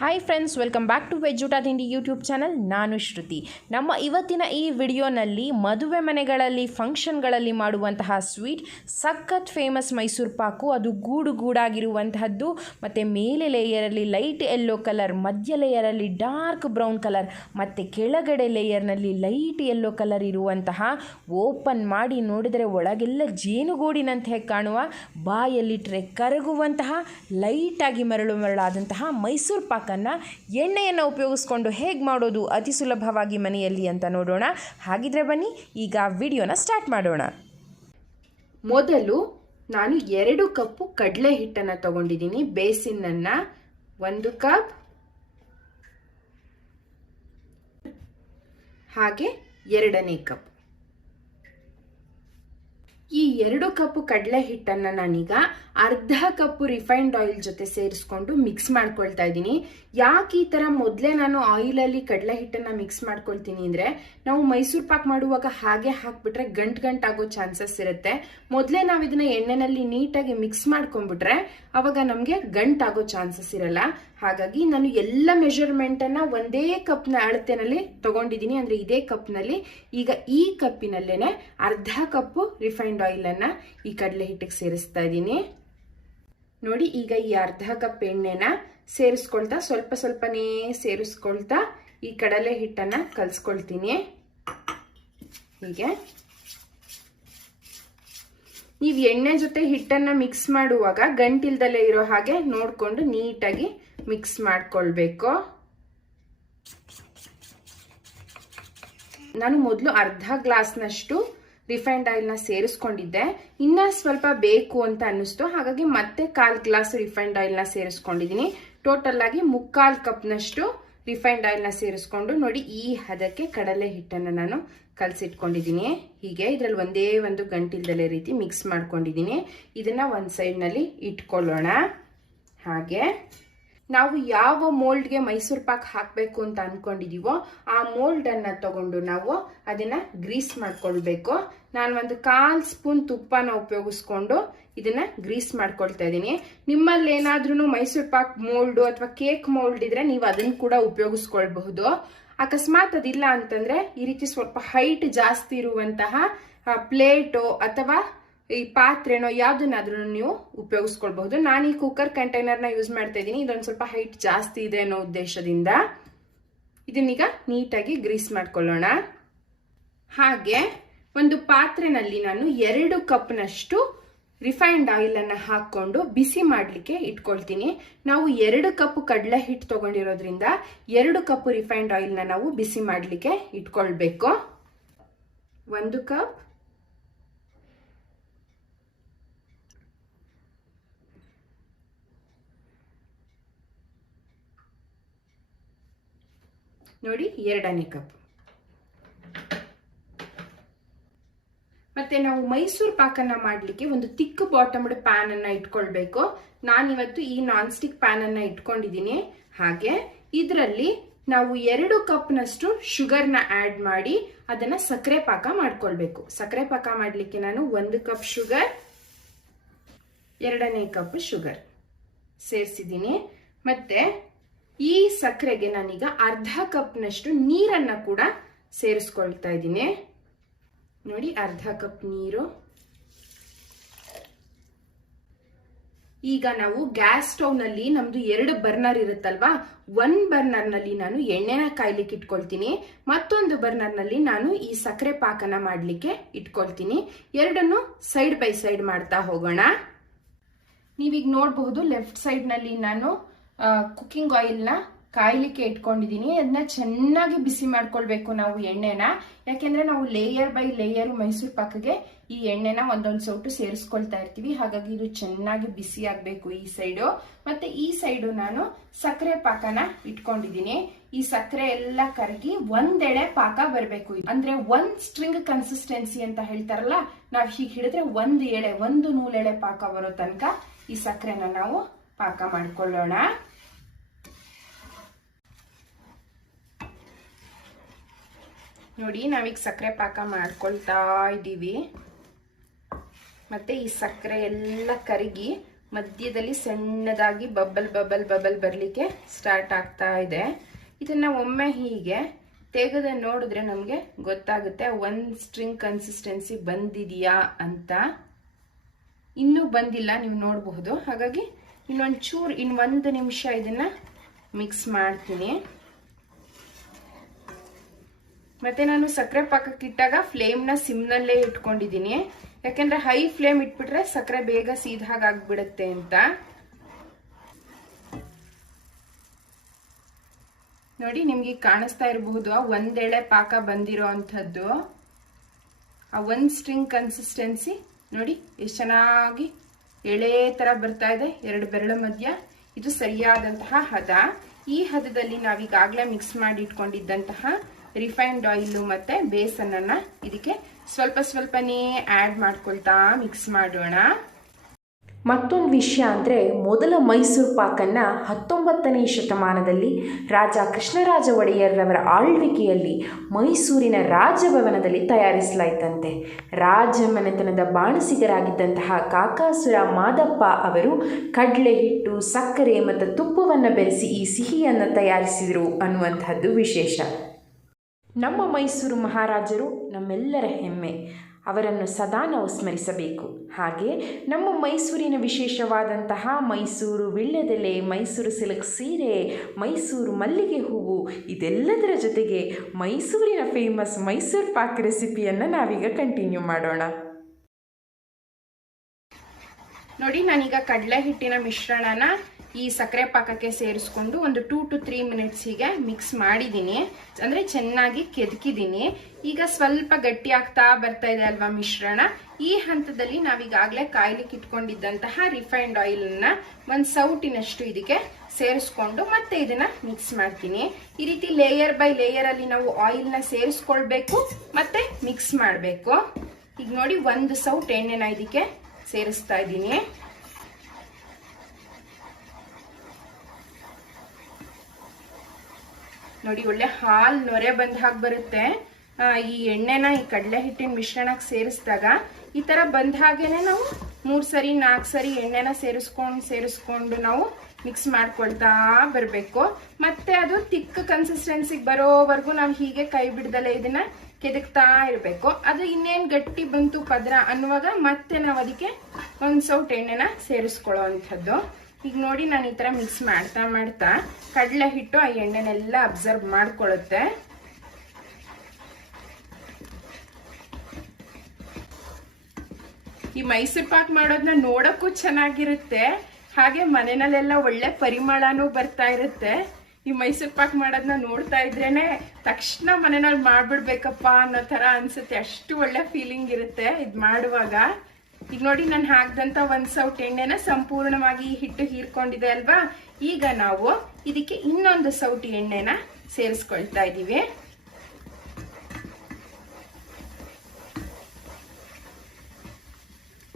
Hi friends, welcome back to veg Oota Thindi YouTube channel. ನಾನು ಶ್ರುತಿ. ನಮ್ಮ ಇವತ್ತಿನ ಈ ವಿಡಿಯೋನಲ್ಲಿ ಮದುವೆ ಮನೆಗಳಲ್ಲಿ ಫಂಕ್ಷನ್ಗಳಲ್ಲಿ ಮಾಡುವಂತಹ ಸ್ವೀಟ್ ಸಖತ್ ಫೇಮಸ್ ಮೈಸೂರು ಪಾಕು. ಅದು ಗೂಡಾಗಿರುವಂತಹದ್ದು, ಮತ್ತು ಮೇಲೆ ಲೇಯರಲ್ಲಿ ಲೈಟ್ ಯೆಲ್ಲೋ ಕಲರ್, ಮಧ್ಯ ಲೇಯರಲ್ಲಿ ಡಾರ್ಕ್ ಬ್ರೌನ್ ಕಲರ್, ಮತ್ತು ಕೆಳಗಡೆ ಲೇಯರ್ನಲ್ಲಿ ಲೈಟ್ ಯೆಲ್ಲೋ ಕಲರ್ ಇರುವಂತಹ, ಓಪನ್ ಮಾಡಿ ನೋಡಿದರೆ ಒಳಗೆಲ್ಲ ಜೇನುಗೂಡಿನಂತೆ ಕಾಣುವ, ಬಾಯಲ್ಲಿಟ್ಟರೆ ಕರಗುವಂತಹ, ಲೈಟಾಗಿ ಮರಳಾದಂತಹ ಮೈಸೂರು ಪಾಕು ಎಣ್ಣೆಯನ್ನು ಉಪಯೋಗಿಸ್ಕೊಂಡು ಹೇಗೆ ಮಾಡೋದು ಅತಿ ಸುಲಭವಾಗಿ ಮನೆಯಲ್ಲಿ ಅಂತ ನೋಡೋಣ. ಹಾಗಿದ್ರೆ ಬನ್ನಿ ಈಗ ವಿಡಿಯೋನ ಸ್ಟಾರ್ಟ್ ಮಾಡೋಣ. ಮೊದಲು ನಾನು 2 ಕಪ್ಪು ಕಡಲೆ ಹಿಟ್ಟನ್ನು ತಗೊಂಡಿದ್ದೀನಿ. ಬೇಸಿನನ್ನು 1 ಕಪ್, ಹಾಗೆ 2ನೇ ಕಪ್. ಈ 2 ಕಪ್ ಕಡಲೆ ಹಿಟ್ಟನ್ನು ನಾನೀಗ ಅರ್ಧ ಕಪ್ ರಿಫೈನ್ಡ್ ಆಯಿಲ್ ಜೊತೆ ಸೇರಿಸ್ಕೊಂಡು ಮಿಕ್ಸ್ ಮಾಡ್ಕೊಳ್ತಾ ಇದ್ದೀನಿ. ಯಾಕೆ ಈ ಥರ ಮೊದಲೇ ನಾನು ಆಯಿಲಲ್ಲಿ ಕಡಲೆ ಹಿಟ್ಟನ್ನು ಮಿಕ್ಸ್ ಮಾಡ್ಕೊಳ್ತೀನಿ ಅಂದರೆ, ನಾವು ಮೈಸೂರು ಪಾಕ್ ಮಾಡುವಾಗ ಹಾಗೆ ಹಾಕ್ಬಿಟ್ರೆ ಗಂಟಾಗೋ ಚಾನ್ಸಸ್ ಇರುತ್ತೆ. ಮೊದಲೇ ನಾವು ಇದನ್ನ ಎಣ್ಣೆನಲ್ಲಿ ನೀಟಾಗಿ ಮಿಕ್ಸ್ ಮಾಡ್ಕೊಂಡ್ಬಿಟ್ರೆ ಅವಾಗ ನಮಗೆ ಗಂಟಾಗೋ ಚಾನ್ಸಸ್ ಇರಲ್ಲ. ಹಾಗಾಗಿ ನಾನು ಎಲ್ಲ ಮೆಜರ್ಮೆಂಟನ್ನು ಒಂದೇ ಕಪ್ನ ಅಳತೆನಲ್ಲಿ ತಗೊಂಡಿದ್ದೀನಿ. ಅಂದರೆ ಇದೇ ಕಪ್ನಲ್ಲಿ ಈಗ ಈ ಕಪ್ಪಿನಲ್ಲೇನೆ ಅರ್ಧ ಕಪ್ಪು ರಿಫೈನ್ಡ್ ಆಯಿಲನ್ನು ಈ ಕಡಲೆ ಹಿಟ್ಟಿಗೆ ಸೇರಿಸ್ತಾ ಇದ್ದೀನಿ. ನೋಡಿ, ಈಗ ಈ ಅರ್ಧ ಕಪ್ ಎಣ್ಣೆನ ಸೇರಿಸ್ಕೊಳ್ತಾ ಸ್ವಲ್ಪನೇ ಸೇರಿಸ್ಕೊಳ್ತಾ ಈ ಕಡಲೆ ಹಿಟ್ಟನ್ನು ಕಲಿಸ್ಕೊಳ್ತೀನಿ. ಹೀಗೆ ನೀವು ಎಣ್ಣೆ ಜೊತೆ ಹಿಟ್ಟನ್ನು ಮಿಕ್ಸ್ ಮಾಡುವಾಗ ಗಂಟಿಲ್ದಲ್ಲೇ ಇರೋ ಹಾಗೆ ನೋಡಿಕೊಂಡು ನೀಟಾಗಿ ಮಿಕ್ಸ್ ಮಾಡ್ಕೊಳ್ಬೇಕು. ನಾನು ಮೊದಲು ಅರ್ಧ ಗ್ಲಾಸ್ನಷ್ಟು ರಿಫೈನ್ಡ್ ಆಯಿಲ್ನ ಸೇರಿಸ್ಕೊಂಡಿದ್ದೆ. ಇನ್ನ ಸ್ವಲ್ಪ ಬೇಕು ಅಂತ ಅನ್ನಿಸ್ತು, ಹಾಗಾಗಿ ಮತ್ತೆ 1/4 ಗ್ಲಾಸ್ ರಿಫೈನ್ಡ್ ಆಯಿಲ್ನ ಸೇರಿಸ್ಕೊಂಡಿದ್ದೀನಿ. ಟೋಟಲ್ ಆಗಿ 3/4 ಕಪ್ನಷ್ಟು ರಿಫೈನ್ಡ್ ಆಯಿಲ್ನ ಸೇರಿಸ್ಕೊಂಡು ನೋಡಿ ಈ ಹದಕ್ಕೆ ಕಡಲೆ ಹಿಟ್ಟನ್ನು ನಾನು ಕಲಸಿಟ್ಕೊಂಡಿದ್ದೀನಿ. ಹೀಗೆ ಇದರಲ್ಲಿ ಒಂದೇ ಒಂದು ಗಂಟಿಲ್ದಲೇ ರೀತಿ ಮಿಕ್ಸ್ ಮಾಡ್ಕೊಂಡಿದ್ದೀನಿ. ಇದನ್ನ ಒಂದು ಸೈಡ್ನಲ್ಲಿ ಇಟ್ಕೊಳ್ಳೋಣ. ಹಾಗೆ ನಾವು ಯಾವ ಮೋಲ್ಡ್ಗೆ ಮೈಸೂರು ಪಾಕ್ ಹಾಕಬೇಕು ಅಂತ ಅನ್ಕೊಂಡಿದೀವೋ ಆ ಮೋಲ್ಡನ್ನು ತಗೊಂಡು ನಾವು ಅದನ್ನ ಗ್ರೀಸ್ ಮಾಡ್ಕೊಳ್ಬೇಕು. ನಾನು ಒಂದು 1/4 ಸ್ಪೂನ್ ತುಪ್ಪನ ಉಪಯೋಗಿಸ್ಕೊಂಡು ಇದನ್ನ ಗ್ರೀಸ್ ಮಾಡ್ಕೊಳ್ತಾ ಇದ್ದೀನಿ. ನಿಮ್ಮಲ್ಲಿ ಏನಾದ್ರೂ ಮೈಸೂರು ಪಾಕ್ ಮೋಲ್ಡು ಅಥವಾ ಕೇಕ್ ಮೋಲ್ಡ್ ಇದ್ರೆ ನೀವು ಅದನ್ನ ಕೂಡ ಉಪಯೋಗಿಸ್ಕೊಳ್ಬಹುದು. ಅಕಸ್ಮಾತ್ ಅದಿಲ್ಲ ಅಂತಂದ್ರೆ ಈ ರೀತಿ ಸ್ವಲ್ಪ ಹೈಟ್ ಜಾಸ್ತಿ ಇರುವಂತಹ ಪ್ಲೇಟು ಅಥವಾ ಈ ಪಾತ್ರೆನೋ ಯಾವ್ದನ್ನಾದ್ರೂ ನೀವು ಉಪಯೋಗಿಸ್ಕೊಳ್ಬಹುದು. ನಾನು ಈ ಕುಕ್ಕರ್ ಕಂಟೈನರ್ನ ಯೂಸ್ ಮಾಡ್ತಾ ಇದ್ದೀನಿ. ಇದೊಂದು ಸ್ವಲ್ಪ ಹೈಟ್ ಜಾಸ್ತಿ ಇದೆ ಅನ್ನೋ ಉದ್ದೇಶದಿಂದ ಇದನ್ನೀಗ ನೀಟಾಗಿ ಗ್ರೀಸ್ ಮಾಡ್ಕೊಳ್ಳೋಣ. ಹಾಗೆ ಒಂದು ಪಾತ್ರೆನಲ್ಲಿ ನಾನು 2 ಕಪ್ನಷ್ಟು ರಿಫೈನ್ಡ್ ಆಯಿಲ್ ಅನ್ನ ಹಾಕೊಂಡು ಬಿಸಿ ಮಾಡ್ಲಿಕ್ಕೆ ಇಟ್ಕೊಳ್ತೀನಿ. ನಾವು 2 ಕಪ್ ಕಡಲೆ ಹಿಟ್ಟು ತಗೊಂಡಿರೋದ್ರಿಂದ 2 ಕಪ್ ರಿಫೈನ್ಡ್ ಆಯಿಲ್ನ ನಾವು ಬಿಸಿ ಮಾಡ್ಲಿಕ್ಕೆ ಇಟ್ಕೊಳ್ಬೇಕು. 1 ಕಪ್, ನೋಡಿ 2ನೇ ಕಪ್. ಮತ್ತೆ ನಾವು ಮೈಸೂರು ಪಾಕನ್ನ ಮಾಡ್ಲಿಕ್ಕೆ ಒಂದು ತಿಕ್ ಬಾಟಮ್ಡ್ ಪ್ಯಾನ್ ಅನ್ನ ಇಟ್ಕೊಳ್ಬೇಕು. ನಾನಿವತ್ತು ಈ ನಾನ್ ಸ್ಟಿಕ್ ಪ್ಯಾನ್ ಅನ್ನ ಇಟ್ಕೊಂಡಿದ್ದೀನಿ. ಹಾಗೆ ಇದರಲ್ಲಿ ನಾವು 2 ಕಪ್ನಷ್ಟು ಶುಗರ್ನ ಆಡ್ ಮಾಡಿ ಅದನ್ನ ಸಕ್ಕರೆ ಪಾಕ ಮಾಡ್ಕೊಳ್ಬೇಕು. ಸಕ್ಕರೆ ಪಾಕ ಮಾಡ್ಲಿಕ್ಕೆ ನಾನು 1 ಕಪ್ ಶುಗರ್, 2ನೇ ಕಪ್ ಶುಗರ್ ಸೇರಿಸಿದ್ದೀನಿ. ಮತ್ತೆ ಈ ಸಕ್ಕರೆಗೆ ನಾನೀಗ ಅರ್ಧ ಕಪ್ನಷ್ಟು ನೀರನ್ನ ಕೂಡ ಸೇರಿಸ್ಕೊಳ್ತಾ ಇದ್ದೀನಿ. ನೋಡಿ, ಅರ್ಧ ಕಪ್ ನೀರು. ಈಗ ನಾವು ಗ್ಯಾಸ್ ಸ್ಟವ್ ನಲ್ಲಿ ನಮ್ದು 2 ಬರ್ನರ್ ಇರುತ್ತಲ್ವಾ, 1 ಬರ್ನರ್ ನಲ್ಲಿ ನಾನು ಎಣ್ಣೆನ ಕಾಯ್ಲಿಕ್ಕೆ ಇಟ್ಕೊಳ್ತೀನಿ, ಮತ್ತೊಂದು ಬರ್ನರ್ ನಲ್ಲಿ ನಾನು ಈ ಸಕ್ಕರೆ ಪಾಕನ ಮಾಡ್ಲಿಕ್ಕೆ ಇಟ್ಕೊಳ್ತೀನಿ. ಎರಡನ್ನು ಸೈಡ್ ಬೈ ಸೈಡ್ ಮಾಡ್ತಾ ಹೋಗೋಣ. ನೀವೀಗ ನೋಡಬಹುದು ಲೆಫ್ಟ್ ಸೈಡ್ ನಲ್ಲಿ ನಾನು ಕುಕಿಂಗ್ ಆಯಿಲ್ನ ಕಾಯ್ಲಿಕ್ಕೆ ಇಟ್ಕೊಂಡಿದ್ದೀನಿ. ಅದನ್ನ ಚೆನ್ನಾಗಿ ಬಿಸಿ ಮಾಡ್ಕೊಳ್ಬೇಕು ನಾವು ಎಣ್ಣೆನ. ಯಾಕೆಂದ್ರೆ ನಾವು ಲೇಯರ್ ಬೈ ಲೇಯರ್ ಮೈಸೂರು ಪಾಕಿಗೆ ಈ ಎಣ್ಣೆನ ಒಂದೊಂದು ಸೌಟು ಸೇರಿಸ್ಕೊಳ್ತಾ ಇರ್ತೀವಿ. ಹಾಗಾಗಿ ಇದು ಚೆನ್ನಾಗಿ ಬಿಸಿ ಆಗ್ಬೇಕು ಈ ಸೈಡು. ಮತ್ತೆ ಈ ಸೈಡು ನಾನು ಸಕ್ಕರೆ ಪಾಕನ ಇಟ್ಕೊಂಡಿದ್ದೀನಿ. ಈ ಸಕ್ಕರೆ ಎಲ್ಲ ಕರಗಿ ಒಂದೆಳೆ ಪಾಕ ಬರಬೇಕು. ಅಂದ್ರೆ 1 ಸ್ಟ್ರಿಂಗ್ ಕನ್ಸಿಸ್ಟೆನ್ಸಿ ಅಂತ ಹೇಳ್ತಾರಲ್ಲ, ನಾವ್ ಹೀಗೆ ಹಿಡಿದ್ರೆ 1 ನೂಲೆಳೆ ಪಾಕ ಬರೋ ತನಕ ಈ ಸಕ್ಕರೆನ ನಾವು ಪಾಕ ಮಾಡ್ಕೊಳ್ಳೋಣ. ನೋಡಿ, ನಾವೀಗ ಸಕ್ಕರೆ ಪಾಕ ಮಾಡ್ಕೊಳ್ತಾ ಇದ್ದೀವಿ. ಮತ್ತೆ ಈ ಸಕ್ಕರೆ ಎಲ್ಲ ಕರಗಿ ಮಧ್ಯದಲ್ಲಿ ಸಣ್ಣದಾಗಿ ಬಬಲ್ ಬಬಲ್ ಬಬಲ್ ಬರಲಿಕ್ಕೆ ಸ್ಟಾರ್ಟ್ ಆಗ್ತಾ ಇದೆ. ಇದನ್ನು ಒಮ್ಮೆ ಹೀಗೆ ತೆಗೆದು ನೋಡಿದ್ರೆ ನಮಗೆ ಗೊತ್ತಾಗುತ್ತೆ ಒಂದು ಸ್ಟ್ರಿಂಗ್ ಕನ್ಸಿಸ್ಟೆನ್ಸಿ ಬಂದಿದೆಯಾ ಅಂತ. ಇನ್ನೂ ಬಂದಿಲ್ಲ, ನೀವು ನೋಡಬಹುದು. ಹಾಗಾಗಿ ಇನ್ನೊಂದು ನಿಮಿಷ ಇದನ್ನು ಮಿಕ್ಸ್ ಮಾಡ್ತೀನಿ. ಮತ್ತೆ ನಾನು ಸಕ್ಕರೆ ಪಾಕಕ್ಕಿಟ್ಟಾಗ ಫ್ಲೇಮ್ನ ಸಿಮ್ನಲ್ಲೇ ಇಟ್ಕೊಂಡಿದ್ದೀನಿ, ಯಾಕೆಂದ್ರೆ ಹೈ ಫ್ಲೇಮ್ ಇಟ್ಬಿಟ್ರೆ ಸಕ್ಕರೆ ಬೇಗ ಸೀದಾಗ್ಬಿಡುತ್ತೆ ಅಂತ. ನೋಡಿ, ನಿಮ್ಗೆ ಕಾಣಿಸ್ತಾ ಇರಬಹುದು ಒಂದೆಳೆ ಪಾಕ ಬಂದಿರೋ ಅಂಥದ್ದು. ಆ ಒಂದು ಸ್ಟ್ರಿಂಗ್ ಕನ್ಸಿಸ್ಟೆನ್ಸಿ ನೋಡಿ ಎಷ್ಟು ಚೆನ್ನಾಗಿ ಎಳೆ ತರ ಬರ್ತಾ ಇದೆ, 2 ಬೆರಳ ಮಧ್ಯ. ಇದು ಸರಿಯಾದಂತಹ ಹದ. ಈ ಹದದಲ್ಲಿ ನಾವೀಗಾಗಲೇ ಮಿಕ್ಸ್ ಮಾಡಿ ಇಟ್ಕೊಂಡಿದ್ದಂತಹ ರಿಫೈನ್ಡ್ ಆಯಿಲ್ ಮತ್ತೆ ಬೇಸನ್ನ ಇದಕ್ಕೆ ಸ್ವಲ್ಪ ಸ್ವಲ್ಪನೇ ಆ್ಯಡ್ ಮಾಡ್ಕೊಳ್ತಾ ಮಿಕ್ಸ್ ಮಾಡೋಣ. ಮತ್ತೊಂದು ವಿಷಯ ಅಂದರೆ, ಮೊದಲ ಮೈಸೂರು ಪಾಕನ್ನು 19ನೇ ಶತಮಾನದಲ್ಲಿ ರಾಜ ಕೃಷ್ಣರಾಜ ಒಡೆಯರ್ರವರ ಆಳ್ವಿಕೆಯಲ್ಲಿ ಮೈಸೂರಿನ ರಾಜಭವನದಲ್ಲಿ ತಯಾರಿಸಲಾಯಿತಂತೆ. ರಾಜಮನೆತನದ ಬಾಣಸಿಗರಾಗಿದ್ದಂತಹ ಕಾಕಾಸುರ ಮಾದಪ್ಪ ಅವರು ಕಡಲೆ ಹಿಟ್ಟು, ಸಕ್ಕರೆ ಮತ್ತು ತುಪ್ಪವನ್ನು ಬೆರೆಸಿ ಈ ಸಿಹಿಯನ್ನು ತಯಾರಿಸಿದರು ಅನ್ನುವಂಥದ್ದು ವಿಶೇಷ. ನಮ್ಮ ಮೈಸೂರು ಮಹಾರಾಜರು ನಮ್ಮೆಲ್ಲರ ಹೆಮ್ಮೆ. ಅವರನ್ನು ಸದಾ ನಾವು ಸ್ಮರಿಸಬೇಕು. ಹಾಗೆ ನಮ್ಮ ಮೈಸೂರಿನ ವಿಶೇಷವಾದಂತಹ ಮೈಸೂರು ವೀಳ್ಯದೆಲೆ, ಮೈಸೂರು ಸಿಲ್ಕ್ ಸೀರೆ, ಮೈಸೂರು ಮಲ್ಲಿಗೆ ಹೂವು, ಇದೆಲ್ಲದರ ಜೊತೆಗೆ ಮೈಸೂರಿನ ಫೇಮಸ್ ಮೈಸೂರು ಪಾಕ್ ರೆಸಿಪಿಯನ್ನು ನಾವೀಗ ಕಂಟಿನ್ಯೂ ಮಾಡೋಣ. ನೋಡಿ, ನಾನೀಗ ಕಡಲೆ ಹಿಟ್ಟಿನ ಮಿಶ್ರಣನ ಈ ಸಕ್ಕರೆ ಪಾಕಕ್ಕೆ ಸೇರಿಸ್ಕೊಂಡು ಒಂದು 2 to 3 ಮಿನಿಟ್ಸ್ ಹೀಗೆ ಮಿಕ್ಸ್ ಮಾಡಿದ್ದೀನಿ, ಅಂದರೆ ಚೆನ್ನಾಗಿ ಕೆದಕಿದ್ದೀನಿ. ಈಗ ಸ್ವಲ್ಪ ಗಟ್ಟಿ ಆಗ್ತಾ ಬರ್ತಾ ಇದೆ ಅಲ್ವಾ ಮಿಶ್ರಣ. ಈ ಹಂತದಲ್ಲಿ ನಾವೀಗಾಗಲೇ ಕಾಯ್ಲಿಕ್ಕೆ ಇಟ್ಕೊಂಡಿದ್ದಂತಹ ರಿಫೈನ್ಡ್ ಆಯಿಲನ್ನ ಒಂದು ಸೌಟಿನಷ್ಟು ಇದಕ್ಕೆ ಸೇರಿಸ್ಕೊಂಡು ಮತ್ತೆ ಇದನ್ನ ಮಿಕ್ಸ್ ಮಾಡ್ತೀನಿ. ಈ ರೀತಿ ಲೇಯರ್ ಬೈ ಲೇಯರ್ ಅಲ್ಲಿ ನಾವು ಆಯಿಲ್ನ ಸೇರಿಸ್ಕೊಳ್ಬೇಕು ಮತ್ತೆ ಮಿಕ್ಸ್ ಮಾಡಬೇಕು. ಈಗ ನೋಡಿ, 1 ಸೌಟ್ ಎಣ್ಣೆನ ಇದಕ್ಕೆ ಸೇರಿಸ್ತಾ ಇದ್ದೀನಿ. ನೋಡಿ, ಒಳ್ಳೆ ಹಾಲ್ ನೊರೆ ಬಂದ ಹಾಗೆ ಬರುತ್ತೆ. ಈ ಎಣ್ಣೆನ ಈ ಕಡಲೆ ಹಿಟ್ಟಿನ ಮಿಶ್ರಣಕ್ಕೆ ಸೇರಿಸಿದಾಗ ಈ ತರ ಬಂದ ಹಾಗೇನೆ ನಾವು 3 ಸರಿ 4 ಸರಿ ಎಣ್ಣೆನ ಸೇರಿಸ್ಕೊಂಡು ನಾವು ಮಿಕ್ಸ್ ಮಾಡ್ಕೊಳ್ತಾ ಬರಬೇಕು. ಮತ್ತೆ ಅದು ತಿಕ್ಕ ಕನ್ಸಿಸ್ಟೆನ್ಸಿಗೆ ಬರೋವರೆಗೂ ನಾವು ಹೀಗೆ ಕೈ ಬಿಡ್ದಲೆ ಇದನ್ನ ಕೆದಕ್ತಾ ಇರಬೇಕು. ಅದು ಇನ್ನೇನು ಗಟ್ಟಿ ಬಂತು ಪದ್ರ ಅನ್ನುವಾಗ ಮತ್ತೆ ನಾವು ಅದಕ್ಕೆ 1 ಸೌಟ್ ಎಣ್ಣೆನ ಸೇರಿಸ್ಕೊಳ್ಳೋ ಅಂಥದ್ದು. ಈಗ ನೋಡಿ, ನಾನು ಈ ತರ ಮಿಕ್ಸ್ ಮಾಡ್ತಾ ಕಡಲೆ ಹಿಟ್ಟು ಆ ಎಣ್ಣೆನೆಲ್ಲ ಅಬ್ಸರ್ವ್ ಮಾಡ್ಕೊಳ್ಳುತ್ತೆ. ಈ ಮೈಸೂರು ಪಾಕ್ ಮಾಡೋದನ್ನ ನೋಡಕ್ಕೂ ಚೆನ್ನಾಗಿರುತ್ತೆ, ಹಾಗೆ ಮನೆಯಲ್ಲೆಲ್ಲ ಒಳ್ಳೆ ಪರಿಮಳನೂ ಬರ್ತಾ ಇರುತ್ತೆ. ಈ ಮೈಸೂರು ಪಾಕ್ ಮಾಡೋದನ್ನ ನೋಡ್ತಾ ಇದ್ರೇನೆ ತಕ್ಷಣ ಮನೆಯಲ್ಲಿ ಮಾಡ್ಬಿಡ್ಬೇಕಪ್ಪ ಅನ್ನೋ ತರ ಅನ್ಸುತ್ತೆ. ಅಷ್ಟು ಒಳ್ಳೆ ಫೀಲಿಂಗ್ ಇರುತ್ತೆ ಇದು ಮಾಡುವಾಗ. ಈಗ ನೋಡಿ, ನಾನು ಹಾಕ್ದಂತ 1 ಸೌಟ್ ಎಣ್ಣೆನ ಸಂಪೂರ್ಣವಾಗಿ ಹಿಟ್ಟು ಹೀರ್ಕೊಂಡಿದೆ ಅಲ್ವಾ. ಈಗ ನಾವು ಇದಕ್ಕೆ ಇನ್ನೊಂದು ಸೌಟ್ ಎಣ್ಣೆನ ಸೇರಿಸ್ಕೊಳ್ತಾ ಇದ್ದೀವಿ.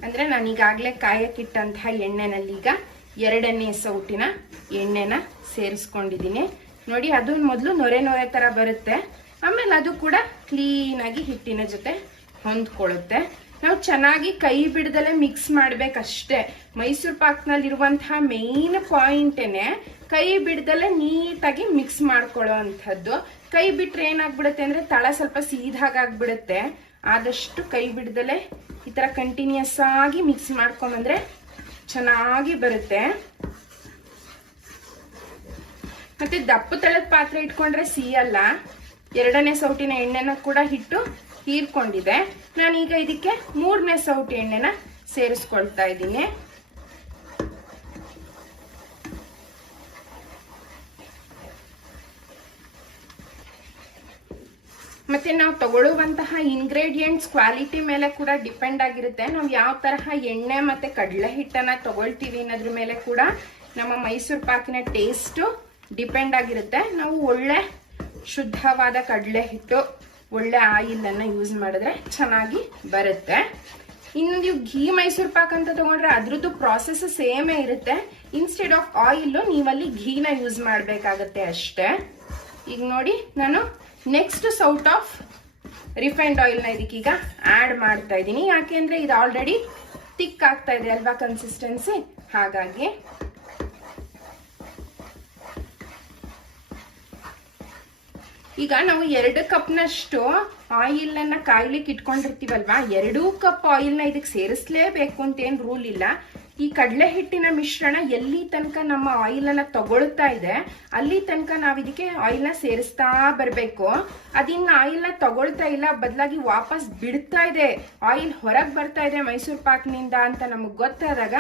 ಅಂದ್ರೆ ನಾನು ಈಗಾಗಲೇ ಕಾಯಕ್ಕಿಟ್ಟಂತಹ ಎಣ್ಣೆನಲ್ಲಿ ಈಗ 2ನೇ ಸೌಟಿನ ಎಣ್ಣೆನ ಸೇರಿಸ್ಕೊಂಡಿದ್ದೀನಿ. ನೋಡಿ, ಅದು ಮೊದಲು ನೊರೆ ತರ ಬರುತ್ತೆ, ಆಮೇಲೆ ಅದು ಕೂಡ ಕ್ಲೀನ್ ಆಗಿ ಹಿಟ್ಟಿನ ಜೊತೆ ಹೊಂದ್ಕೊಳ್ಳುತ್ತೆ. ನಾವು ಚೆನ್ನಾಗಿ ಕೈ ಬಿಡದಲ್ಲೇ ಮಿಕ್ಸ್ ಮಾಡ್ಬೇಕಷ್ಟೇ. ಮೈಸೂರು ಪಾಕ್ನಲ್ಲಿರುವಂತಹ ಮೇನ್ ಪಾಯಿಂಟೇನೆ ಕೈ ಬಿಡದಲ್ಲೇ ನೀಟಾಗಿ ಮಿಕ್ಸ್ ಮಾಡ್ಕೊಳ್ಳೋ ಅಂಥದ್ದು. ಕೈ ಬಿಟ್ರೆ ಏನಾಗ್ಬಿಡುತ್ತೆ ಅಂದ್ರೆ ತಳ ಸ್ವಲ್ಪ ಸೀದಾಗ್ಬಿಡುತ್ತೆ. ಆದಷ್ಟು ಕೈ ಬಿಡದಲ್ಲೇ ಈ ತರ ಕಂಟಿನ್ಯೂಸ್ ಆಗಿ ಮಿಕ್ಸ್ ಮಾಡ್ಕೊಂಡ್ಬಂದ್ರೆ ಚೆನ್ನಾಗಿ ಬರುತ್ತೆ. ಮತ್ತೆ ದಪ್ಪ ತಳದ ಪಾತ್ರೆ ಇಟ್ಕೊಂಡ್ರೆ ಸಿಯಲ್ಲ. 2ನೇ ಸೌಟಿನ ಎಣ್ಣೆನ ಕೂಡ ಹಿಟ್ಟು ಹೀರ್ಕೊಂಡಿದೆ. ನಾನೀಗ ಇದಕ್ಕೆ 3ನೇ ಸೌಟ್ ಎಣ್ಣೆನ ಸೇರಿಸ್ಕೊಳ್ತಾ ಇದ್ದೀನಿ. ಮತ್ತೆ ನಾವು ತಗೊಳ್ಳುವಂತಹ ಇಂಗ್ರೀಡಿಯೆಂಟ್ಸ್ ಕ್ವಾಲಿಟಿ ಮೇಲೆ ಕೂಡ ಡಿಪೆಂಡ್ ಆಗಿರುತ್ತೆ. ನಾವು ಯಾವ ತರಹ ಎಣ್ಣೆ ಮತ್ತೆ ಕಡಲೆ ಹಿಟ್ಟನ್ನ ತಗೊಳ್ತೀವಿ ಅನ್ನೋದ್ರ ಮೇಲೆ ಕೂಡ ನಮ್ಮ ಮೈಸೂರು ಪಾಕಿನ ಟೇಸ್ಟ್ ಡಿಪೆಂಡ್ ಆಗಿರುತ್ತೆ. ನಾವು ಒಳ್ಳೆ ಶುದ್ಧವಾದ ಕಡಲೆ ಹಿಟ್ಟು, ಒಳ್ಳೆ ಆಯಿಲ್ ಅನ್ನ ಯೂಸ್ ಮಾಡಿದ್ರೆ ಚೆನ್ನಾಗಿ ಬರುತ್ತೆ. ಇನ್ನು ನೀವು ಘೀ ಮೈಸೂರು ಪಾಕ್ ಅಂತ ತಗೊಂಡ್ರೆ ಅದ್ರದ್ದು ಪ್ರಾಸೆಸ್ ಸೇಮೇ ಇರುತ್ತೆ. ಇನ್ಸ್ಟೆಡ್ ಆಫ್ ಆಯಿಲ್ ನೀವಲ್ಲಿ ಘೀನ ಯೂಸ್ ಮಾಡಬೇಕಾಗತ್ತೆ ಅಷ್ಟೇ. ಈಗ ನೋಡಿ, ನಾನು ನೆಕ್ಸ್ಟ್ ಸೌಟ್ ಆಫ್ ರಿಫೈನ್ಡ್ ಆಯಿಲ್ನ ಇದಕ್ಕೀಗ ಆ್ಯಡ್ ಮಾಡ್ತಾ ಇದ್ದೀನಿ. ಯಾಕೆಂದ್ರೆ ಇದು ಆಲ್ರೆಡಿ ತಿಕ್ ಆಗ್ತಾ ಇದೆ ಅಲ್ವಾ ಕನ್ಸಿಸ್ಟೆನ್ಸಿ, ಹಾಗಾಗಿ ಈಗ ನಾವು 2 ಕಪ್ನಷ್ಟು ಆಯಿಲ್ ಕಾಯ್ಲಿಕ್ಕೆ ಇಟ್ಕೊಂಡಿರ್ತೀವಲ್ವಾ, 2 ಕಪ್ ಆಯಿಲ್ನ ಇದಕ್ಕೆ ಸೇರಿಸಲೇಬೇಕು ಅಂತ ಏನು ರೂಲ್ ಇಲ್ಲ. ಈ ಕಡಲೆ ಹಿಟ್ಟಿನ ಮಿಶ್ರಣ ಎಲ್ಲಿ ತನಕ ನಮ್ಮ ಆಯಿಲನ್ನು ತಗೊಳ್ತಾ ಇದೆ ಅಲ್ಲಿ ತನಕ ನಾವು ಇದಕ್ಕೆ ಆಯಿಲ್ನ ಸೇರಿಸ್ತಾ ಬರಬೇಕು. ಅದಿನ್ನ ಆಯಿಲ್ನ ತಗೊಳ್ತಾ ಇಲ್ಲ, ಬದಲಾಗಿ ವಾಪಸ್ ಬಿಡ್ತಾ ಇದೆ, ಆಯಿಲ್ ಹೊರಗೆ ಬರ್ತಾ ಇದೆ ಮೈಸೂರು ಪಾಕ್ನಿಂದ ಅಂತ ನಮಗೆ ಗೊತ್ತಾದಾಗ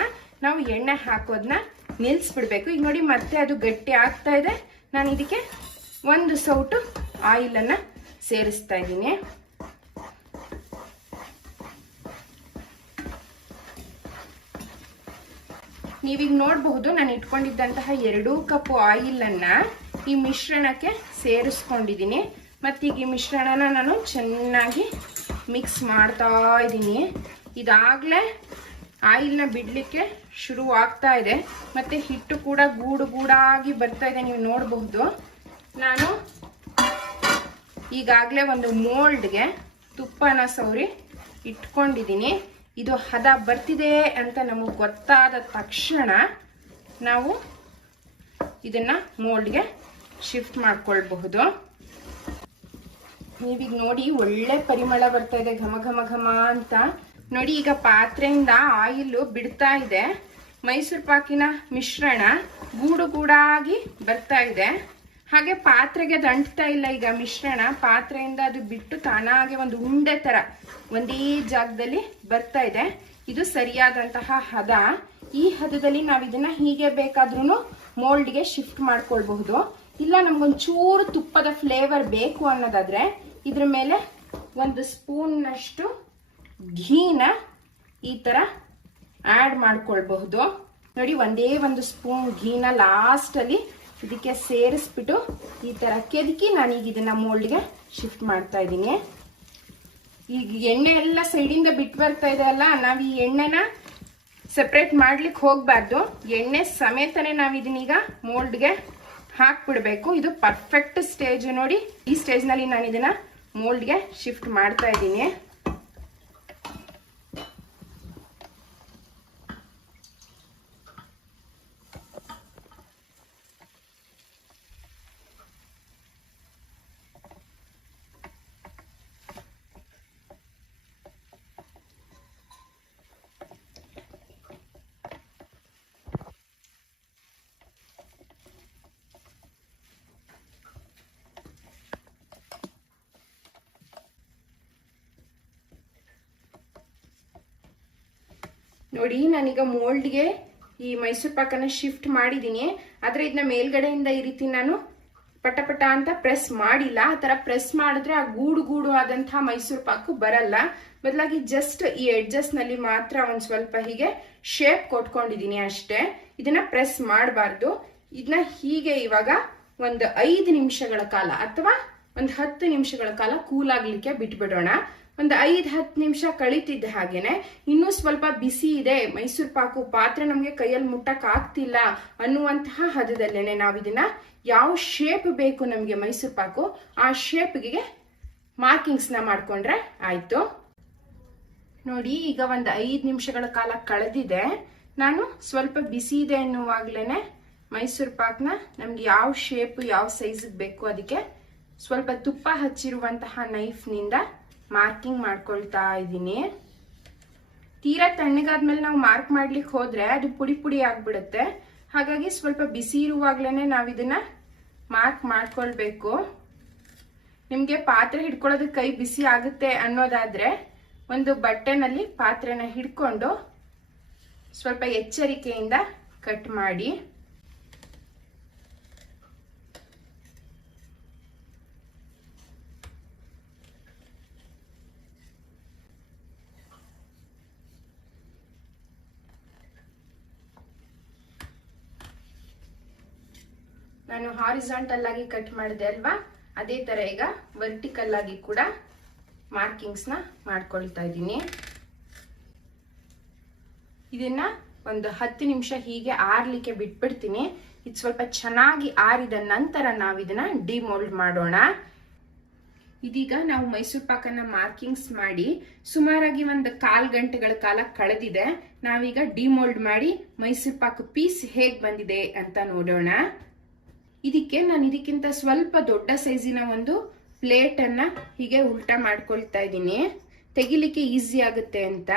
ನಾವು ಎಣ್ಣೆ ಹಾಕೋದನ್ನ ನಿಲ್ಲಿಸ್ಬಿಡ್ಬೇಕು. ಈಗ ನೋಡಿ ಮತ್ತೆ ಅದು ಗಟ್ಟಿ ಆಗ್ತಾ ಇದೆ. ನಾನು ಇದಕ್ಕೆ 1 ಸೌಟು ಆಯಿಲನ್ನು ಸೇರಿಸ್ತಾ ಇದ್ದೀನಿ. ನೀವೀಗ ನೋಡಬಹುದು ನಾನು ಇಟ್ಕೊಂಡಿದ್ದಂತಹ 2 ಕಪ್ ಆಯಿಲನ್ನು ಈ ಮಿಶ್ರಣಕ್ಕೆ ಸೇರಿಸ್ಕೊಂಡಿದ್ದೀನಿ. ಮತ್ತೀಗ ಈ ಮಿಶ್ರಣನ ನಾನು ಚೆನ್ನಾಗಿ ಮಿಕ್ಸ್ ಮಾಡ್ತಾ ಇದ್ದೀನಿ. ಇದಾಗಲೇ ಆಯಿಲ್ನ ಬಿಡಲಿಕ್ಕೆ ಶುರು ಆಗ್ತಾ ಇದೆ, ಮತ್ತು ಹಿಟ್ಟು ಕೂಡ ಗೂಡಾಗಿ ಬರ್ತಾ ಇದೆ, ನೀವು ನೋಡಬಹುದು. ನಾನು ಈಗಾಗಲೇ ಒಂದು ಮೋಲ್ಡ್ಗೆ ತುಪ್ಪನ ಸವರಿ ಇಟ್ಕೊಂಡಿದ್ದೀನಿ. ಇದು ಹದ ಬರ್ತಿದೆ ಅಂತ ನಮಗೆ ಗೊತ್ತಾದ ತಕ್ಷಣ ನಾವು ಇದನ್ನು ಮೋಲ್ಡ್ಗೆ ಶಿಫ್ಟ್ ಮಾಡ್ಕೊಳ್ಬಹುದು. ನೀವೀಗ ನೋಡಿ ಒಳ್ಳೆ ಪರಿಮಳ ಬರ್ತಾ ಇದೆ, ಘಮ ಘಮ ಘಮ ಅಂತ. ನೋಡಿ ಈಗ ಪಾತ್ರೆಯಿಂದ ಆಯಿಲ್ ಬಿಡ್ತಾ ಇದೆ, ಮೈಸೂರು ಪಾಕಿನ ಮಿಶ್ರಣ ಗೂಡಾಗಿ ಬರ್ತಾ ಇದೆ. ಹಾಗೆ ಪಾತ್ರೆಗೆ ಅದು ಅಂಟ್ತಾ ಇಲ್ಲ. ಈಗ ಮಿಶ್ರಣ ಪಾತ್ರೆಯಿಂದ ಅದು ಬಿಟ್ಟು ತಾನಾಗೆ ಒಂದು ಉಂಡೆ ತರ ಒಂದೇ ಜಾಗದಲ್ಲಿ ಬರ್ತಾ ಇದೆ. ಇದು ಸರಿಯಾದಂತಹ ಹದ. ಈ ಹದದಲ್ಲಿ ನಾವು ಇದನ್ನ ಹೀಗೆ ಬೇಕಾದ್ರೂ ಮೋಲ್ಡ್ಗೆ ಶಿಫ್ಟ್ ಮಾಡ್ಕೊಳ್ಬಹುದು. ಇಲ್ಲ ನಮ್ಗೊಂಚೂರು ತುಪ್ಪದ ಫ್ಲೇವರ್ ಬೇಕು ಅನ್ನೋದಾದ್ರೆ ಇದ್ರ ಮೇಲೆ 1 ಸ್ಪೂನ್ನಷ್ಟು ಘೀನ ಈ ತರ ಆಡ್ ಮಾಡ್ಕೊಳ್ಬಹುದು. ನೋಡಿ ಒಂದೇ 1 ಸ್ಪೂನ್ ಘೀನ ಲಾಸ್ಟ್ ಅಲ್ಲಿ ಇದಕ್ಕೆ ಸೇರಿಸ್ಬಿಟ್ಟು ಈ ತರ ಕೆದಕಿ ನಾನೀಗ ಇದನ್ನ ಮೋಲ್ಡ್ಗೆ ಶಿಫ್ಟ್ ಮಾಡ್ತಾ ಇದ್ದೀನಿ. ಈಗ ಎಣ್ಣೆ ಎಲ್ಲ ಸೈಡಿಂದ ಬಿಟ್ಟು ಬರ್ತಾ ಇದೆ ಅಲ್ಲ, ನಾವು ಈ ಎಣ್ಣೆನ ಸೆಪ್ರೇಟ್ ಮಾಡ್ಲಿಕ್ಕೆ ಹೋಗ್ಬಾರ್ದು. ಎಣ್ಣೆ ಸಮೇತನೇ ನಾವು ಇದನ್ನೀಗ ಮೋಲ್ಡ್ಗೆ ಹಾಕ್ಬಿಡ್ಬೇಕು. ಇದು ಪರ್ಫೆಕ್ಟ್ ಸ್ಟೇಜ್. ನೋಡಿ ಈ ಸ್ಟೇಜ್ ನಲ್ಲಿ ನಾನು ಇದನ್ನ ಮೋಲ್ಡ್ಗೆ ಶಿಫ್ಟ್ ಮಾಡ್ತಾ ಇದ್ದೀನಿ. ನೋಡಿ ನಾನೀಗ ಮೋಲ್ಡ್ಗೆ ಈ ಮೈಸೂರು ಪಾಕನ್ನ ಶಿಫ್ಟ್ ಮಾಡಿದ್ದೀನಿ. ಆದರೆ ಇದನ್ನ ಮೇಲ್ಗಡೆಯಿಂದ ಈ ರೀತಿ ನಾನು ಪಟ ಅಂತ ಪ್ರೆಸ್ ಮಾಡಿಲ್ಲ. ಆ ಥರ ಪ್ರೆಸ್ ಮಾಡಿದ್ರೆ ಆ ಗೂಡು ಆದಂತಹ ಮೈಸೂರು ಪಾಕು ಬರಲ್ಲ. ಬದಲಾಗಿ ಜಸ್ಟ್ ಈ ಎಡ್ಜಸ್ನಲ್ಲಿ ಮಾತ್ರ ಒಂದು ಸ್ವಲ್ಪ ಹೀಗೆ ಶೇಪ್ ಕೊಟ್ಕೊಂಡಿದ್ದೀನಿ ಅಷ್ಟೇ. ಇದನ್ನ ಪ್ರೆಸ್ ಮಾಡಬಾರ್ದು. ಇದನ್ನ ಹೀಗೆ ಇವಾಗ ಒಂದು 5 ನಿಮಿಷಗಳ ಕಾಲ ಅಥವಾ ಒಂದು 10 ನಿಮಿಷಗಳ ಕಾಲ ಕೂಲ್ ಆಗ್ಲಿಕ್ಕೆ ಬಿಟ್ಬಿಡೋಣ. ಒಂದು 5-10 ನಿಮಿಷ ಕಳೀತಿದ್ದ ಹಾಗೇನೆ ಇನ್ನೂ ಸ್ವಲ್ಪ ಬಿಸಿ ಇದೆ, ಮೈಸೂರು ಪಾಕು ಪಾತ್ರೆ ನಮಗೆ ಕೈಯಲ್ಲಿ ಮುಟ್ಟಕ್ ಆಗ್ತಿಲ್ಲ ಅನ್ನುವಂತಹ ಹದದಲ್ಲೇನೆ ನಾವು ಇದನ್ನ ಯಾವ ಶೇಪ್ ಬೇಕು ನಮಗೆ ಮೈಸೂರು ಪಾಕು ಆ ಶೇಪ್ಗೆ ಮಾರ್ಕಿಂಗ್ಸ್ನ ಮಾಡ್ಕೊಂಡ್ರೆ ಆಯ್ತು. ನೋಡಿ ಈಗ ಒಂದು 5 ನಿಮಿಷಗಳ ಕಾಲ ಕಳೆದಿದೆ. ನಾನು ಸ್ವಲ್ಪ ಬಿಸಿ ಇದೆ ಅನ್ನುವಾಗ್ಲೇನೆ ಮೈಸೂರು ಪಾಕ್ನ ನಮ್ಗೆ ಯಾವ ಶೇಪ್ ಯಾವ ಸೈಜ್ಗೆ ಬೇಕು ಅದಕ್ಕೆ ಸ್ವಲ್ಪ ತುಪ್ಪ ಹಚ್ಚಿರುವಂತಹ ನೈಫ್ನಿಂದ ಮಾರ್ಕಿಂಗ್ ಮಾಡ್ಕೊಳ್ತಾ ಇದ್ದೀನಿ. ತೀರಾ ತಣ್ಣಗಾದ್ಮೇಲೆ ನಾವು ಮಾರ್ಕ್ ಮಾಡ್ಲಿಕ್ಕೆ ಹೋದ್ರೆ ಅದು ಪುಡಿ ಆಗ್ಬಿಡುತ್ತೆ. ಹಾಗಾಗಿ ಸ್ವಲ್ಪ ಬಿಸಿ ಇರುವಾಗ್ಲೇನೆ ನಾವು ಇದನ್ನ ಮಾರ್ಕ್ ಮಾಡ್ಕೊಳ್ಬೇಕು. ನಿಮ್ಗೆ ಪಾತ್ರೆ ಹಿಡ್ಕೊಳ್ಳೋದಕ್ಕೆ ಕೈ ಬಿಸಿ ಆಗುತ್ತೆ ಅನ್ನೋದಾದ್ರೆ ಒಂದು ಬಟ್ಟೆನಲ್ಲಿ ಪಾತ್ರೆನ ಹಿಡ್ಕೊಂಡು ಸ್ವಲ್ಪ ಎಚ್ಚರಿಕೆಯಿಂದ ಕಟ್ ಮಾಡಿ. ನಾನು ಹಾರಿಜಾಂಟಲ್ ಆಗಿ ಕಟ್ ಮಾಡಿದೆ ಅಲ್ವಾ, ಅದೇ ತರ ಈಗ ವರ್ಟಿಕಲ್ ಆಗಿ ಕೂಡ ಮಾರ್ಕಿಂಗ್ಸ್ ನ ಮಾಡ್ಕೊಳ್ತಾ ಇದ್ದೀನಿ. ಇದನ್ನ ಒಂದು 10 ನಿಮಿಷ ಹೀಗೆ ಆರ್ಲಿಕ್ಕೆ ಬಿಟ್ಬಿಡ್ತೀನಿ. ಇದು ಸ್ವಲ್ಪ ಚೆನ್ನಾಗಿ ಆರಿದ ನಂತರ ನಾವು ಇದನ್ನ ಡಿಮೋಲ್ಡ್ ಮಾಡೋಣ. ಇದೀಗ ನಾವು ಮೈಸೂರು ಪಾಕನ್ನ ಮಾರ್ಕಿಂಗ್ಸ್ ಮಾಡಿ ಸುಮಾರಾಗಿ ಒಂದು 1/4 ಗಂಟೆಗಳ ಕಾಲ ಕಳೆದಿದೆ. ನಾವೀಗ ಡಿಮೋಲ್ಡ್ ಮಾಡಿ ಮೈಸೂರು ಪಾಕ ಪೀಸ್ ಹೇಗ್ ಬಂದಿದೆ ಅಂತ ನೋಡೋಣ. ನಾನು ಇದಕ್ಕಿಂತ ಸ್ವಲ್ಪ ದೊಡ್ಡ ಸೈಜಿನ ಒಂದು ಪ್ಲೇಟ್ ಅನ್ನ ಹೀಗೆ ಉಲ್ಟಾ ಮಾಡ್ಕೊಳ್ತಾ ಇದ್ದೀನಿ, ತೆಗಿಲಿಕ್ಕೆ ಈಸಿ ಆಗುತ್ತೆ ಅಂತ.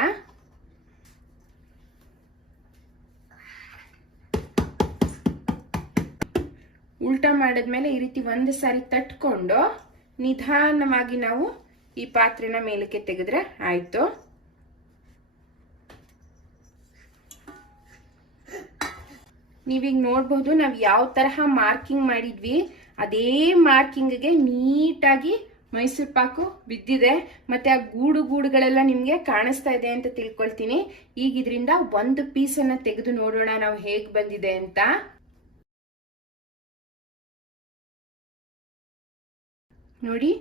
ಉಲ್ಟಾ ಮಾಡಿದ್ಮೇಲೆ ಈ ರೀತಿ ಒಂದು ಸಾರಿ ತಟ್ಕೊಂಡು ನಿಧಾನವಾಗಿ ನಾವು ಈ ಪಾತ್ರೆನ ಮೇಲಕ್ಕೆ ತೆಗೆದ್ರೆ ಆಯ್ತು. ನೀವೀಗ ನೋಡ್ಬೋದು ನಾವು ಯಾವ ತರಹ ಮಾರ್ಕಿಂಗ್ ಮಾಡಿದ್ವಿ ಅದೇ ಮಾರ್ಕಿಂಗ್ಗೆ ನೀಟಾಗಿ ಮೈಸೂರು ಪಾಕು ಬಿದ್ದಿದೆ. ಮತ್ತೆ ಆ ಗೂಡುಗಳೆಲ್ಲ ನಿಮ್ಗೆ ಕಾಣಿಸ್ತಾ ಇದೆ ಅಂತ ತಿಳ್ಕೊಳ್ತೀನಿ. ಈಗ ಇದರಿಂದ ಒಂದು ಪೀಸನ್ನ ತೆಗೆದು ನೋಡೋಣ ನಾವು ಹೇಗ್ ಬಂದಿದೆ ಅಂತ. ನೋಡಿ,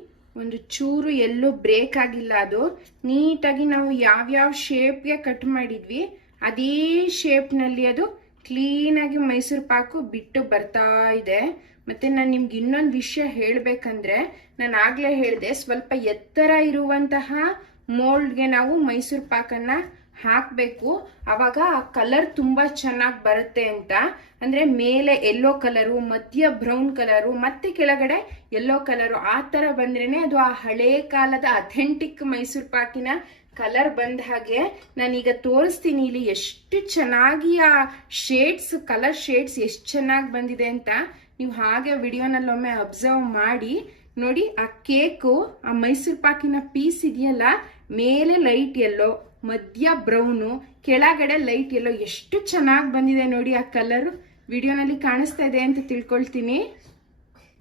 ಒಂದು ಚೂರು ಎಲ್ಲೂ ಬ್ರೇಕ್ ಆಗಿಲ್ಲ. ಅದು ನೀಟಾಗಿ ನಾವು ಯಾವ್ಯಾವ ಶೇಪ್ಗೆ ಕಟ್ ಮಾಡಿದ್ವಿ ಅದೇ ಶೇಪ್ನಲ್ಲಿ ಅದು ಕ್ಲೀನಾಗಿ ಮೈಸೂರು ಪಾಕು ಬಿಟ್ಟು ಬರ್ತಾ ಇದೆ. ಮತ್ತೆ ನಾನು ನಿಮ್ಗೆ ಇನ್ನೊಂದು ವಿಷಯ ಹೇಳ್ಬೇಕಂದ್ರೆ, ನಾನು ಆಗ್ಲೇ ಹೇಳಿದೆ ಸ್ವಲ್ಪ ಎತ್ತರ ಇರುವಂತಹ ಮೋಲ್ಡ್ಗೆ ನಾವು ಮೈಸೂರು ಪಾಕನ್ನ ಹಾಕಬೇಕು, ಅವಾಗ ಆ ಕಲರ್ ತುಂಬಾ ಚೆನ್ನಾಗಿ ಬರುತ್ತೆ ಅಂತ. ಅಂದ್ರೆ ಮೇಲೆ ಯೆಲ್ಲೋ ಕಲರು, ಮಧ್ಯ ಬ್ರೌನ್ ಕಲರು, ಮತ್ತೆ ಕೆಳಗಡೆ ಯೆಲ್ಲೋ ಕಲರು, ಆ ತರ ಬಂದ್ರೇನೆ ಅದು ಆ ಹಳೆ ಕಾಲದ ಅಥೆಂಟಿಕ್ ಮೈಸೂರು ಪಾಕಿನ ಕಲರ್ ಬಂದ ಹಾಗೆ. ನಾನೀಗ ತೋರಿಸ್ತೀನಿ ಇಲ್ಲಿ ಎಷ್ಟು ಚೆನ್ನಾಗಿ ಆ ಶೇಡ್ಸ್, ಕಲರ್ ಶೇಡ್ಸ್ ಎಷ್ಟು ಚೆನ್ನಾಗಿ ಬಂದಿದೆ ಅಂತ. ನೀವು ಹಾಗೆ ವಿಡಿಯೋನಲ್ಲೊಮ್ಮೆ ಅಬ್ಸರ್ವ್ ಮಾಡಿ ನೋಡಿ. ಆ ಕೇಕು, ಆ ಮೈಸೂರು ಪಾಕಿನ ಪೀಸ್ ಇದೆಯಲ್ಲ, ಮೇಲೆ ಲೈಟ್ ಯೆಲ್ಲೋ, ಮಧ್ಯ ಬ್ರೌನು, ಕೆಳಗಡೆ ಲೈಟ್ ಯೆಲ್ಲೋ, ಎಷ್ಟು ಚೆನ್ನಾಗಿ ಬಂದಿದೆ ನೋಡಿ. ಆ ಕಲರ್ ವಿಡಿಯೋನಲ್ಲಿ ಕಾಣಿಸ್ತಾ ಇದೆ ಅಂತ ತಿಳ್ಕೊಳ್ತೀನಿ.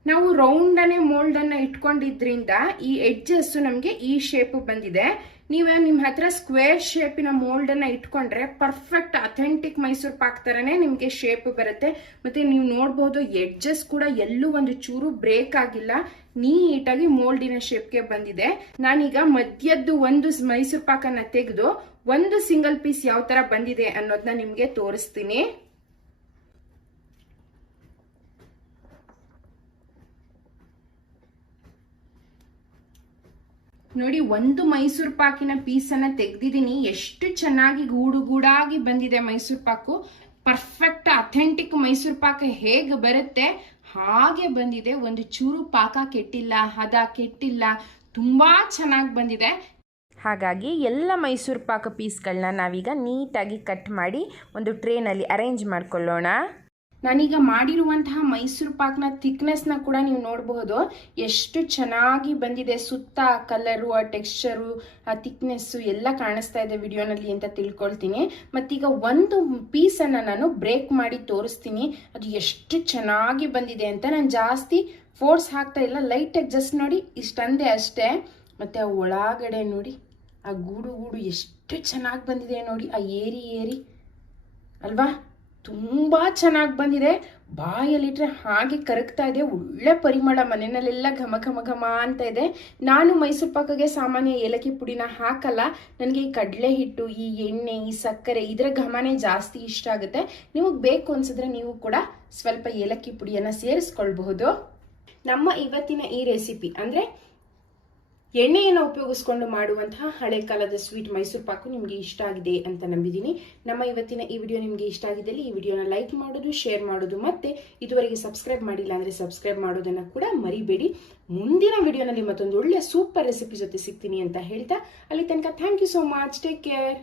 ನಾವು ರೌಂಡನೆ ಮೋಲ್ಡ್ ಅನ್ನ ಇಟ್ಕೊಂಡಿದ್ರಿಂದ ಈ ಎಡ್ಜಸ್ ನಮಗೆ ಈ ಶೇಪ್ ಬಂದಿದೆ. ನೀವು ನಿಮ್ಮ ಹತ್ರ ಸ್ಕ್ವೇರ್ ಶೇಪಿನ ಮೋಲ್ಡ್ ಅನ್ನ ಇಟ್ಕೊಂಡ್ರೆ ಪರ್ಫೆಕ್ಟ್ ಅಥೆಂಟಿಕ್ ಮೈಸೂರು ಪಾಕ್ ತರನೇ ನಿಮ್ಗೆ ಶೇಪ್ ಬರುತ್ತೆ. ಮತ್ತೆ ನೀವು ನೋಡಬಹುದು ಎಡ್ಜಸ್ ಕೂಡ ಎಲ್ಲೂ ಒಂದು ಚೂರು ಬ್ರೇಕ್ ಆಗಿಲ್ಲ, ನೀಟಾಗಿ ಮೋಲ್ಡಿನ ಶೇಪ್ಗೆ ಬಂದಿದೆ. ನಾನೀಗ ಮಧ್ಯದ್ದು ಒಂದು ಮೈಸೂರು ಪಾಕನ್ನ ತೆಗೆದು ಒಂದು ಸಿಂಗಲ್ ಪೀಸ್ ಯಾವ ತರ ಬಂದಿದೆ ಅನ್ನೋದನ್ನ ನಿಮ್ಗೆ ತೋರಿಸ್ತೀನಿ. ನೋಡಿ, ಒಂದು ಮೈಸೂರು ಪಾಕಿನ ಪೀಸನ್ನ ತೆಗ್ದಿದ್ದೀನಿ. ಎಷ್ಟು ಚೆನ್ನಾಗಿ ಗೂಡಾಗಿ ಬಂದಿದೆ ಮೈಸೂರು ಪಾಕು. ಪರ್ಫೆಕ್ಟ್ ಅಥೆಂಟಿಕ್ ಮೈಸೂರು ಪಾಕ ಹೇಗೆ ಬರುತ್ತೆ ಹಾಗೆ ಬಂದಿದೆ. ಒಂದು ಚೂರು ಪಾಕ ಕೆಟ್ಟಿಲ್ಲ, ಹದ ಕೆಟ್ಟಿಲ್ಲ, ತುಂಬಾ ಚೆನ್ನಾಗಿ ಬಂದಿದೆ. ಹಾಗಾಗಿ ಎಲ್ಲ ಮೈಸೂರು ಪಾಕ ಪೀಸ್ಗಳನ್ನ ನಾವೀಗ ನೀಟಾಗಿ ಕಟ್ ಮಾಡಿ ಒಂದು ಟ್ರೇನಲ್ಲಿ ಅರೇಂಜ್ ಮಾಡ್ಕೊಳ್ಳೋಣ. ನಾನೀಗ ಮಾಡಿರುವಂತಹ ಮೈಸೂರು ಪಾಕ್ನ ಥಿಕ್ನೆಸ್ನ ಕೂಡ ನೀವು ನೋಡಬಹುದು, ಎಷ್ಟು ಚೆನ್ನಾಗಿ ಬಂದಿದೆ. ಸುತ್ತ ಕಲರು, ಆ ಟೆಕ್ಸ್ಚರು, ಆ ಥಿಕ್ನೆಸ್ಸು ಎಲ್ಲ ಕಾಣಿಸ್ತಾ ಇದೆ ವಿಡಿಯೋನಲ್ಲಿ ಅಂತ ತಿಳ್ಕೊಳ್ತೀನಿ. ಮತ್ತೀಗ ಒಂದು ಪೀಸನ್ನು ನಾನು ಬ್ರೇಕ್ ಮಾಡಿ ತೋರಿಸ್ತೀನಿ ಅದು ಎಷ್ಟು ಚೆನ್ನಾಗಿ ಬಂದಿದೆ ಅಂತ. ನಾನು ಜಾಸ್ತಿ ಫೋರ್ಸ್ ಹಾಕ್ತಾ ಇಲ್ಲ, ಲೈಟಾಗಿ ಜಸ್ಟ್ ನೋಡಿ ಇಷ್ಟಂದೆ ಅಷ್ಟೇ. ಮತ್ತೆ ಆ ಒಳಗಡೆ ನೋಡಿ ಆ ಗೂಡು ಎಷ್ಟು ಚೆನ್ನಾಗಿ ಬಂದಿದೆ ನೋಡಿ. ಆ ಏರಿ ಅಲ್ವಾ, ತುಂಬಾ ಚೆನ್ನಾಗಿ ಬಂದಿದೆ. ಬಾಯಲ್ಲಿಟ್ರೆ ಹಾಗೆ ಕರಗ್ತಾ ಇದೆ, ಒಳ್ಳೆ ಪರಿಮಳ, ಮನೆಯಲ್ಲೆಲ್ಲ ಘಮ ಘಮ ಘಮ ಅಂತ ಇದೆ. ನಾನು ಮೈಸೂರು ಪಾಕಗೆ ಸಾಮಾನ್ಯ ಏಲಕ್ಕಿ ಪುಡಿನ ಹಾಕಲ್ಲ, ನನಗೆ ಈ ಕಡಲೆ ಹಿಟ್ಟು, ಈ ಎಣ್ಣೆ, ಈ ಸಕ್ಕರೆ, ಇದರ ಘಮನೇ ಜಾಸ್ತಿ ಇಷ್ಟ ಆಗುತ್ತೆ. ನಿಮಗೆ ಬೇಕು ಅನ್ಸಿದ್ರೆ ನೀವು ಕೂಡ ಸ್ವಲ್ಪ ಏಲಕ್ಕಿ ಪುಡಿಯನ್ನ ಸೇರಿಸ್ಕೊಳ್ಬಹುದು. ನಮ್ಮ ಇವತ್ತಿನ ಈ ರೆಸಿಪಿ ಅಂದ್ರೆ ಎಣ್ಣೆಯನ್ನು ಉಪಯೋಗಿಸ್ಕೊಂಡು ಮಾಡುವಂತಹ ಹಳೆ ಕಾಲದ ಸ್ವೀಟ್ ಮೈಸೂರು ಪಾಕು ನಿಮಗೆ ಇಷ್ಟ ಆಗಿದೆ ಅಂತ ನಂಬಿದ್ದೀನಿ. ನಮ್ಮ ಇವತ್ತಿನ ಈ ವಿಡಿಯೋ ನಿಮಗೆ ಇಷ್ಟ ಆಗಿದ್ದಲ್ಲಿ ಈ ವಿಡಿಯೋನ ಲೈಕ್ ಮಾಡೋದು, ಶೇರ್ ಮಾಡೋದು, ಮತ್ತೆ ಇದುವರೆಗೆ ಸಬ್ಸ್ಕ್ರೈಬ್ ಮಾಡಿಲ್ಲ ಅಂದ್ರೆ ಸಬ್ಸ್ಕ್ರೈಬ್ ಮಾಡೋದನ್ನ ಕೂಡ ಮರಿಬೇಡಿ. ಮುಂದಿನ ವಿಡಿಯೋನಲ್ಲಿ ಮತ್ತೊಂದು ಒಳ್ಳೆ ಸೂಪರ್ ರೆಸಿಪಿ ಜೊತೆ ಸಿಗ್ತೀನಿ ಅಂತ ಹೇಳ್ತಾ, ಅಲ್ಲಿ ತನಕ thank you so much, take care.